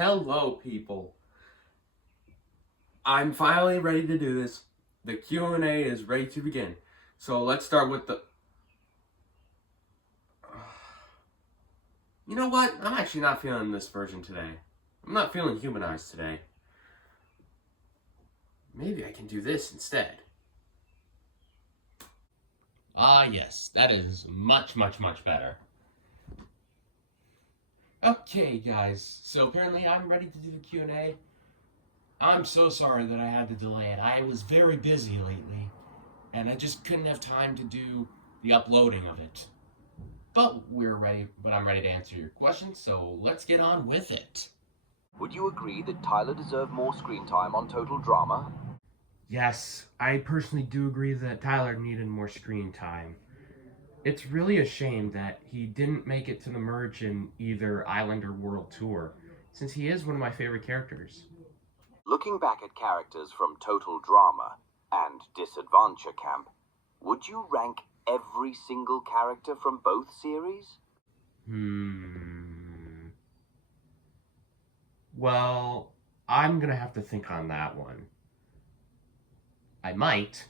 Hello, people. I'm finally ready to do this. The Q&A is ready to begin. So let's start with the... You know what? I'm actually not feeling this version today. I'm not feeling humanized today. Maybe I can do this instead. Yes. That is much better. Okay, guys. So apparently I'm ready to do the Q&A. I'm so sorry that I had to delay it. I was very busy lately, and I just couldn't have time to do the uploading of it. But I'm ready to answer your questions, so let's get on with it. Would you agree that Tyler deserved more screen time on Total Drama? Yes, I personally do agree that Tyler needed more screen time. It's really a shame that he didn't make it to the merge in either Island or World Tour, since he is one of my favorite characters. Looking back at characters from Total Drama and Disadventure Camp, would you rank every single character from both series? Well, I'm gonna have to think on that one. I might.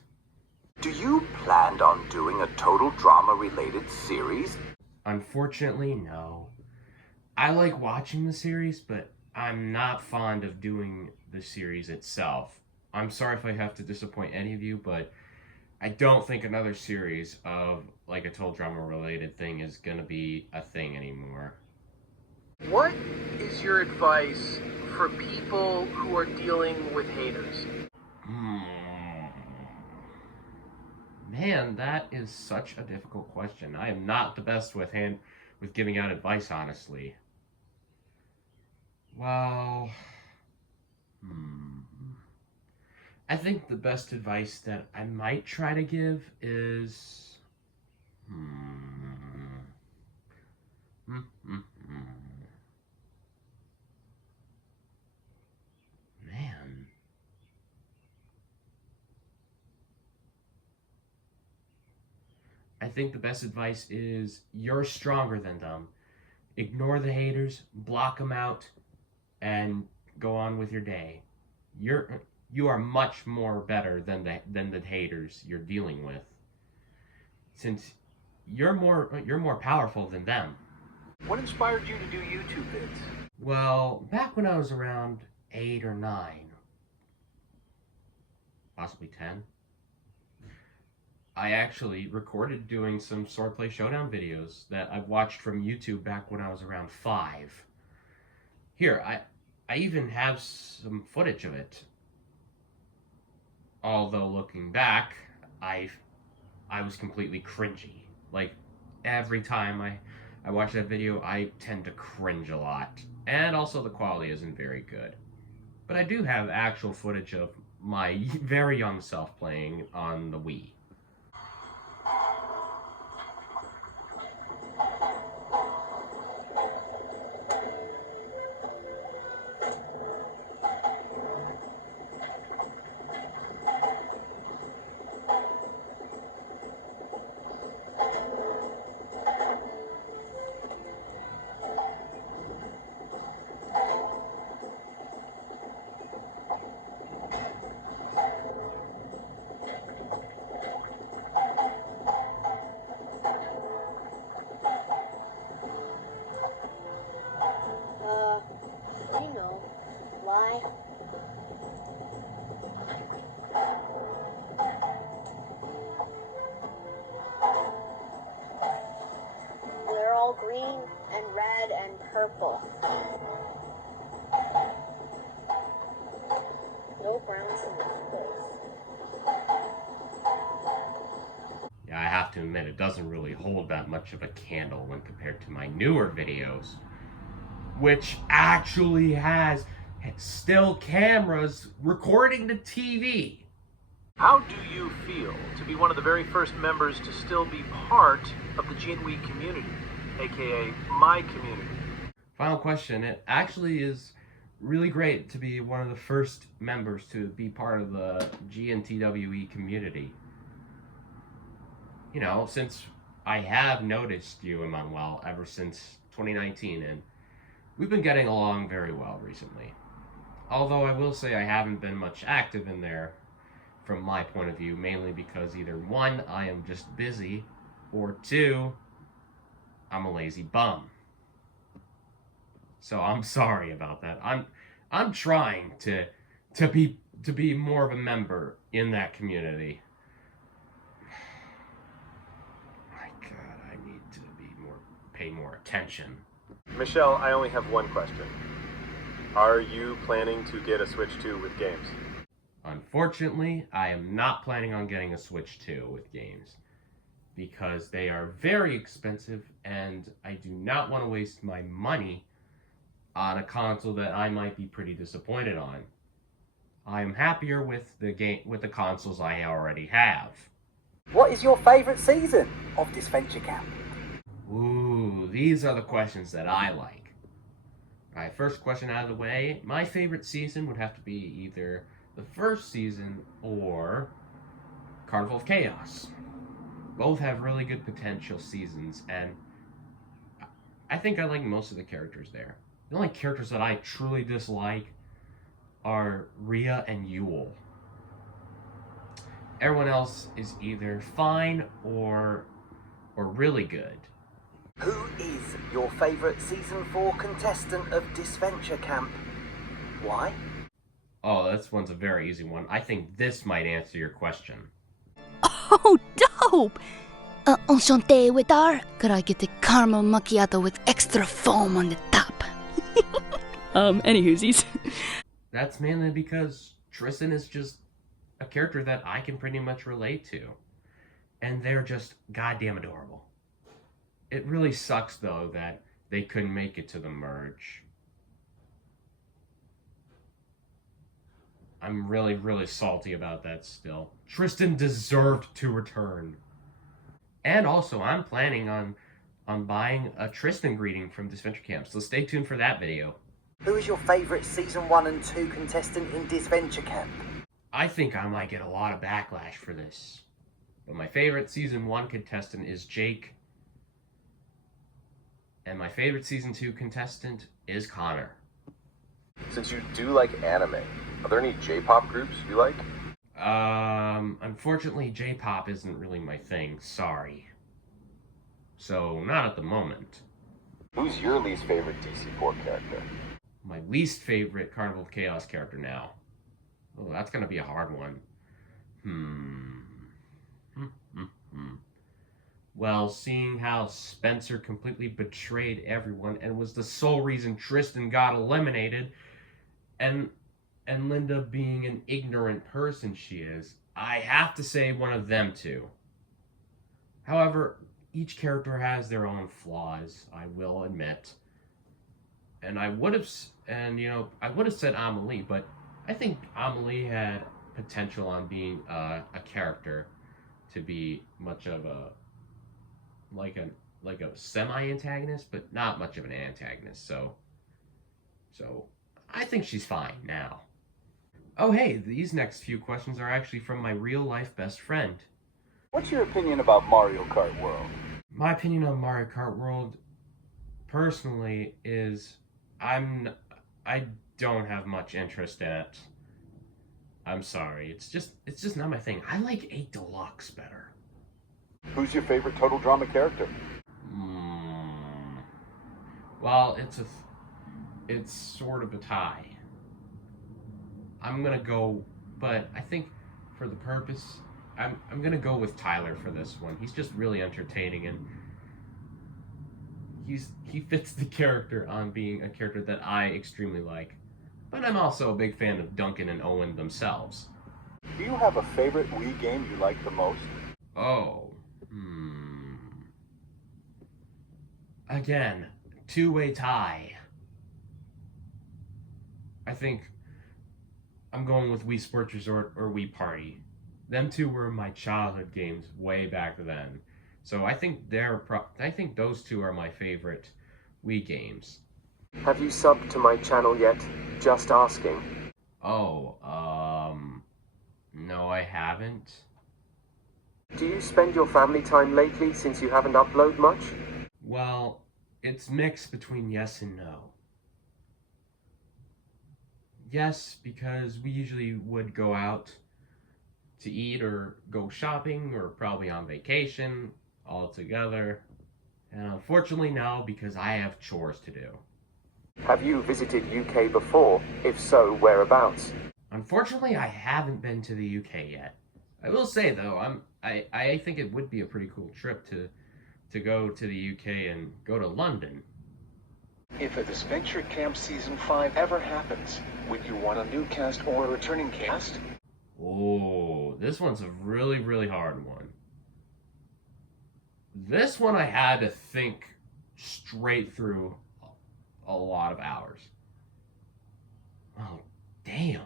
Do you plan on doing a Total Drama related series? Unfortunately, no. I like watching the series, but I'm not fond of doing the series itself. I'm sorry if I have to disappoint any of you, but I don't think another series of like a Total Drama related thing is gonna be a thing anymore. What is your advice for people who are dealing with haters? Man, that is such a difficult question. I am not the best with giving out advice, honestly. Well, I think the best advice that I might try to give is man. I think the best advice is you're stronger than them. Ignore the haters, block them out, and go on with your day. You are much more better than the haters you're dealing with, since you're more powerful than them. What inspired you to do YouTube vids? Well, back when I was around 8 or 9, possibly 10, I actually recorded doing some Swordplay Showdown videos that I've watched from YouTube back when I was around 5. Here, I even have some footage of it. Although looking back, I was completely cringy. Like every time I watch that video, I tend to cringe a lot. And also the quality isn't very good. But I do have actual footage of my very young self playing on the Wii. Why? They're all green and red and purple. No browns in this place. Yeah, I have to admit, it doesn't really hold that much of a candle when compared to my newer videos, which actually has still cameras recording the TV. How do you feel to be one of the very first members to still be part of the GNWE community, aka my community? Final question. It actually is really great to be one of the first members to be part of the GNTWE community. You know, since I have noticed you, Emmanuel, ever since 2019, and we've been getting along very well recently. Although I will say I haven't been much active in there from my point of view, mainly because either one, I am just busy, or two, I'm a lazy bum. So I'm sorry about that. I'm trying to be more of a member in that community. My God, I need to pay more attention. Michelle, I only have one question. Are you planning to get a Switch 2 with games? Unfortunately, I am not planning on getting a Switch 2 with games because they are very expensive and I do not want to waste my money on a console that I might be pretty disappointed on. I am happier with the consoles I already have. What is your favourite season of Disventure Camp? Ooh, these are the questions that I like. Alright, first question out of the way. My favorite season would have to be either the first season or Carnival of Chaos. Both have really good potential seasons, and I think I like most of the characters there. The only characters that I truly dislike are Rhea and Yule. Everyone else is either fine or really good. Who is your favourite Season 4 contestant of Disventure Camp? Why? Oh, this one's a very easy one. I think this might answer your question. Oh, dope! Enchanté with our. Could I get the caramel macchiato with extra foam on the top? Any whoosies. That's mainly because Tristan is just a character that I can pretty much relate to. And they're just goddamn adorable. It really sucks, though, that they couldn't make it to the merge. I'm really, really salty about that still. Tristan deserved to return. And also, I'm planning on buying a Tristan greeting from Disventure Camp, so stay tuned for that video. Who is your favourite Season 1 and 2 contestant in Disventure Camp? I think I might get a lot of backlash for this. But my favorite Season 1 contestant is Jake. And my favorite Season 2 contestant is Connor. Since you do like anime, are there any J-pop groups you like? Unfortunately, J-pop isn't really my thing, sorry. So, not at the moment. Who's your least favorite DC4 character? My least favorite Carnival of Chaos character now. Oh, that's gonna be a hard one. Well, seeing how Spencer completely betrayed everyone and was the sole reason Tristan got eliminated, and Linda being an ignorant person she is, I have to say one of them two. However, each character has their own flaws, I will admit. And I would have said Amelie, but I think Amelie had potential on being a character to be much of a like a semi-antagonist, but not much of an antagonist. So I think she's fine now. Oh hey, these next few questions are actually from my real life best friend. What's your opinion about Mario Kart World? My opinion on Mario Kart World, personally, is I don't have much interest in it. I'm sorry, it's just not my thing. I like 8 Deluxe better. Who's your favorite Total Drama character? Well, it's sort of a tie. I'm gonna go, but I think for the purpose, I'm gonna go with Tyler for this one. He's just really entertaining, and he fits the character on being a character that I extremely like. But I'm also a big fan of Duncan and Owen themselves. Do you have a favorite Wii game you like the most? Oh, Again, two-way tie. I think I'm going with Wii Sports Resort or Wii Party. Them two were my childhood games way back then. So I think those two are my favorite Wii games. Have you subbed to my channel yet? Just asking. Oh, no I haven't. Do you spend your family time lately since you haven't uploaded much? Well, it's mixed between yes and no. yes, because we usually would go out to eat or go shopping or probably on vacation all together. And unfortunately, no, because I have chores to do. Have you visited UK before? If so, whereabouts? Unfortunately, I haven't been to the UK yet. I will say though, I think it would be a pretty cool trip to go to the UK and go to London. If a Disventure Camp Season 5 ever happens, would you want a new cast or a returning cast? Oh, this one's a really, really hard one. This one I had to think straight through a lot of hours. Oh, damn.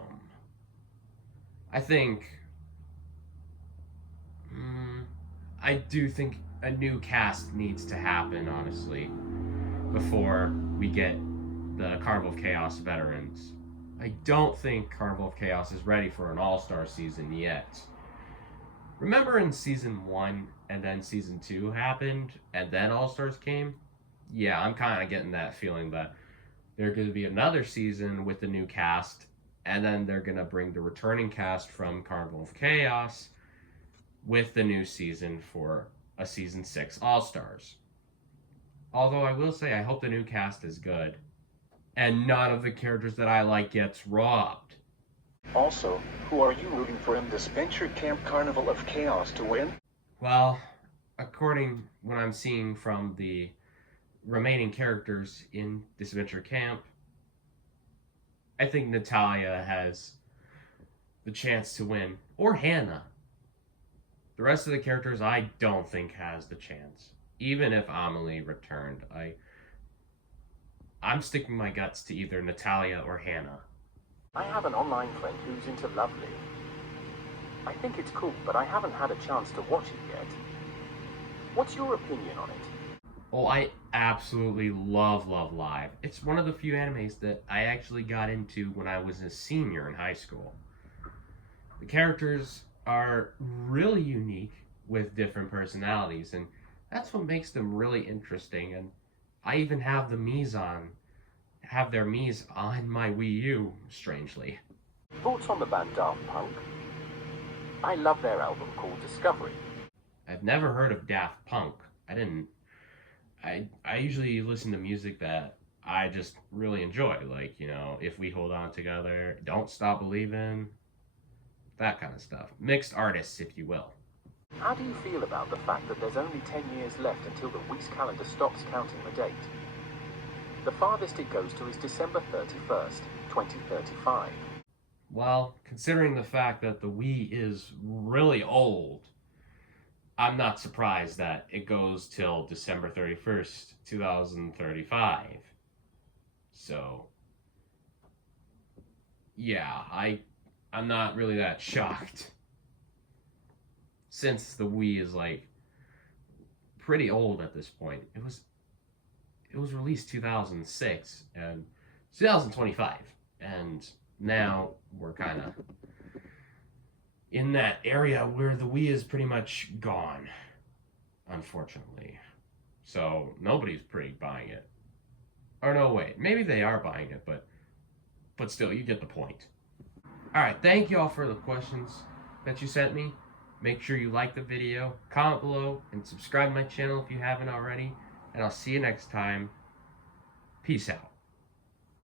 I think... I do think a new cast needs to happen, honestly, before we get the Carnival of Chaos veterans. I don't think Carnival of Chaos is ready for an all-star season yet. Remember in Season 1 and then Season 2 happened and then All-Stars came? Yeah, I'm kind of getting that feeling that there's going to be another season with the new cast and then they're going to bring the returning cast from Carnival of Chaos with the new season for a Season 6 All-Stars. Although I will say I hope the new cast is good and none of the characters that I like gets robbed. Also, who are you rooting for in Disventure Camp Carnival of Chaos to win? Well, according what I'm seeing from the remaining characters in Disventure Camp, I think Natalia has the chance to win, or Hannah. The rest of the characters I don't think has the chance. Even if Amelie returned, I'm sticking my guts to either Natalia or Hannah. I have an online friend who's into Lovely. I think it's cool, but I haven't had a chance to watch it yet. What's your opinion on it? Oh, I absolutely love Love Live. It's one of the few animes that I actually got into when I was a senior in high school. The characters are really unique with different personalities, and that's what makes them really interesting. And I even have the their Miis on my Wii U, strangely. Thoughts on the band Daft Punk? I love their album called Discovery. I've never heard of Daft Punk. I usually listen to music that I just really enjoy, like, you know, If We Hold On Together, Don't Stop Believin', that kind of stuff. Mixed artists, if you will. How do you feel about the fact that there's only 10 years left until the Wii's calendar stops counting the date? The farthest it goes to is December 31st, 2035. Well, considering the fact that the Wii is really old, I'm not surprised that it goes till December 31st, 2035. So, yeah, I'm not really that shocked. Since the Wii is, like, pretty old at this point. It was released 2006 and 2025. And now we're kind of in that area where the Wii is pretty much gone, unfortunately. So nobody's pretty buying it. Or no, wait, maybe they are buying it, but still, you get the point. Alright, thank you all for the questions that you sent me. Make sure you like the video, comment below, and subscribe to my channel if you haven't already. And I'll see you next time. Peace out.